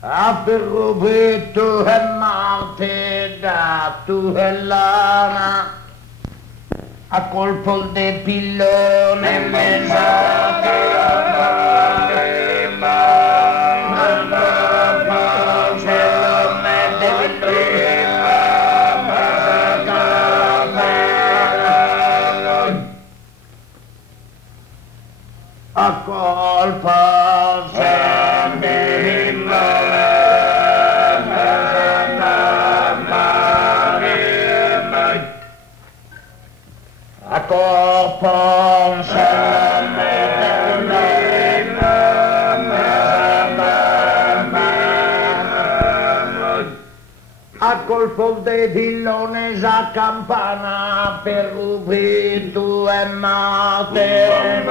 Aperrovetto e Marte dato e lana a colpo de pillone mesate a colpa sempre in a colpa a colpo de pillones a campana per rubitu e mate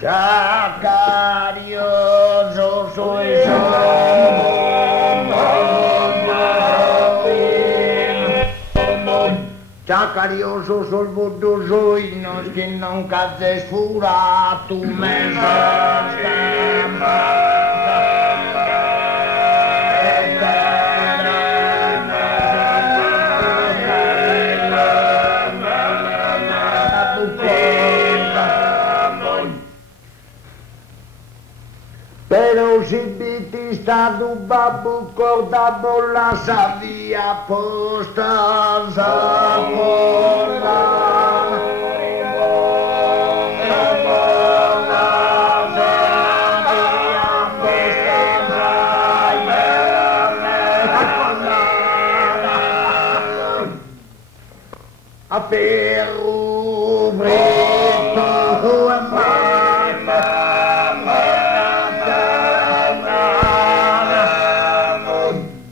Giacarioso sui Giacarioso sul mondo soino che non cazze sfura tu me Pero si biti stato babbo cordavo la savia posta a Peru Brito e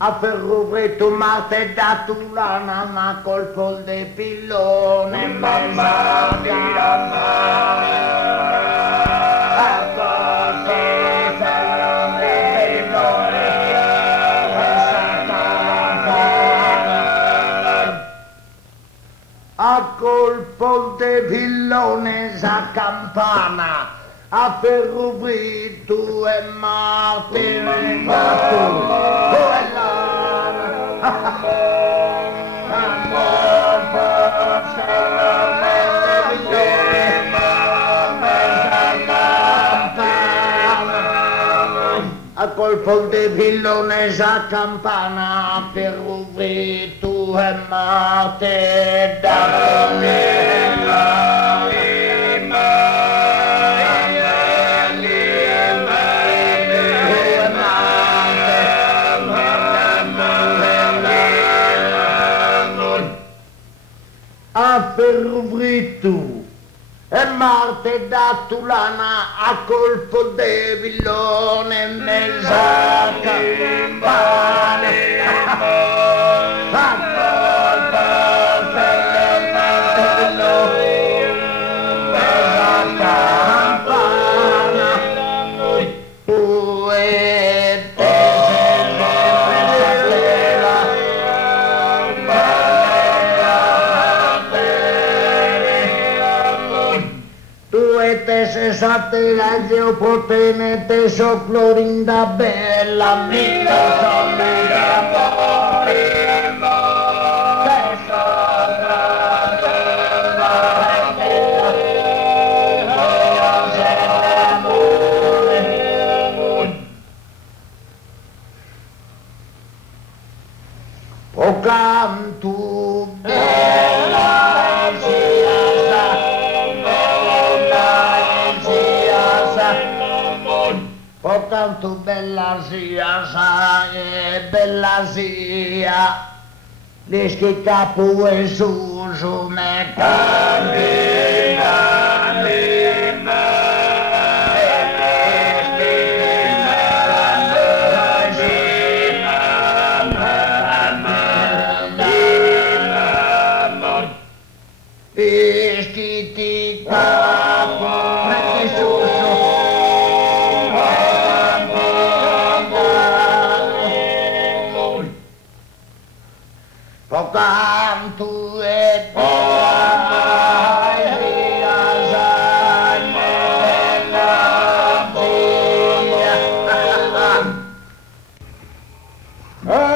a Ferrovetto Marte da Tulana ma colpo de pillone mamma a colpo de pillone a campana a Ferrovetto e Marte a colpo de pillones a campana per rubitu e mate a Ferrovetto e Marte da Tulana a colpo de villone mesata pane a colpo se satela io potenete so Florinda bella mia o canto o canto bella sia, che capo e su me cammina. Pocantu e mai viasane la via.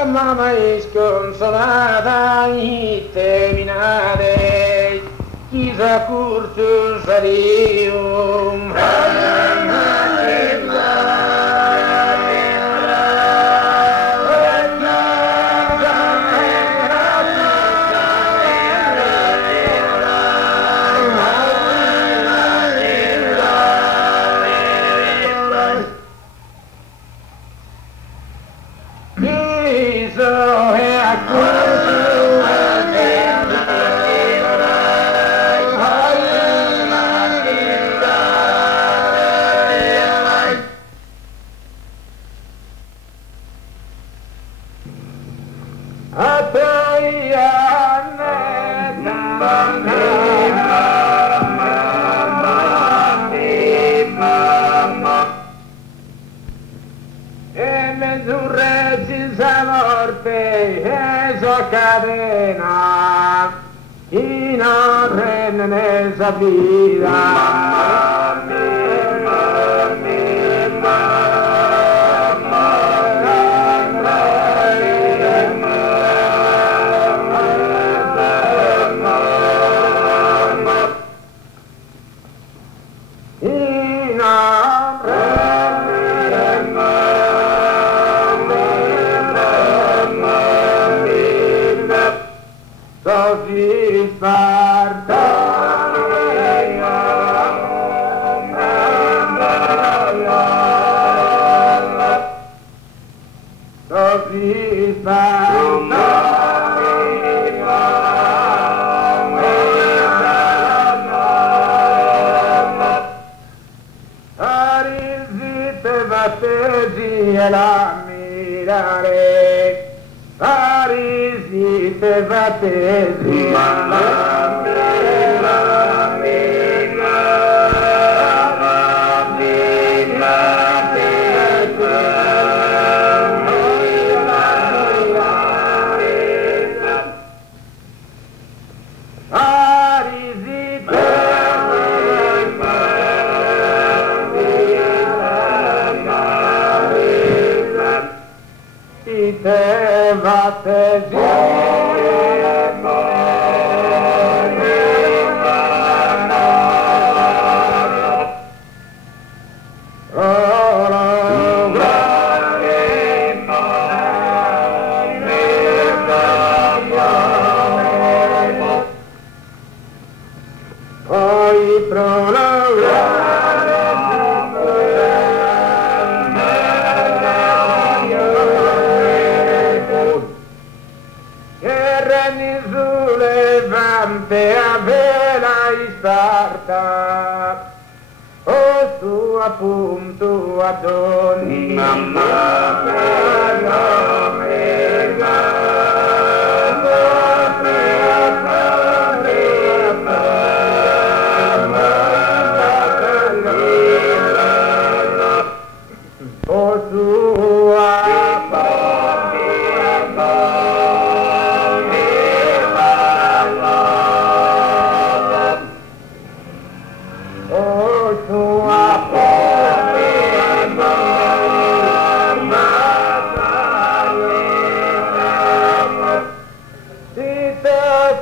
Mamma isconsolata itte minare chisa cursus arium cadena y no renes esa vida. La mirare, Parisi te battesi, te battesi. Poi a vela Sparta, o tu appunto ad ogni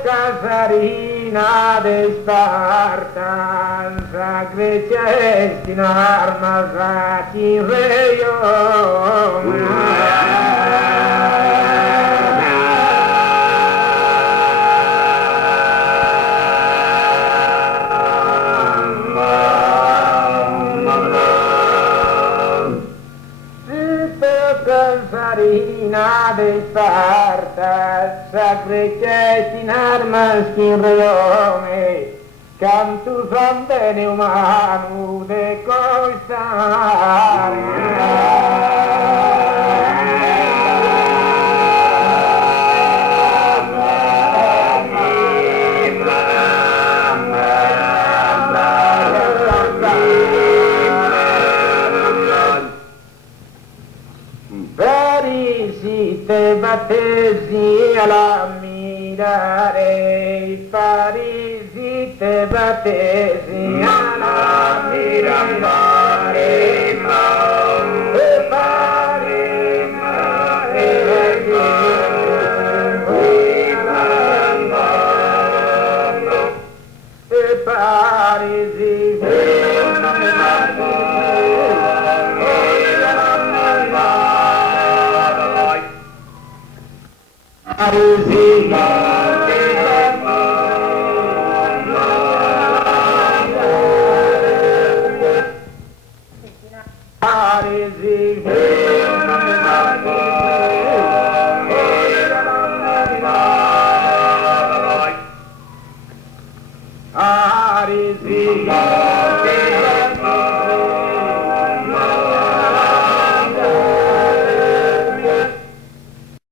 Casarina de Sparta, Grecia est in armas ac in reium. Casarina de Sparta, Grecia est in armas in reium. Cantus am bene umano de Parisi te battesi alla mia mirare i Parisi te battesi alla mirare ma e pare ma e Parisi Parisi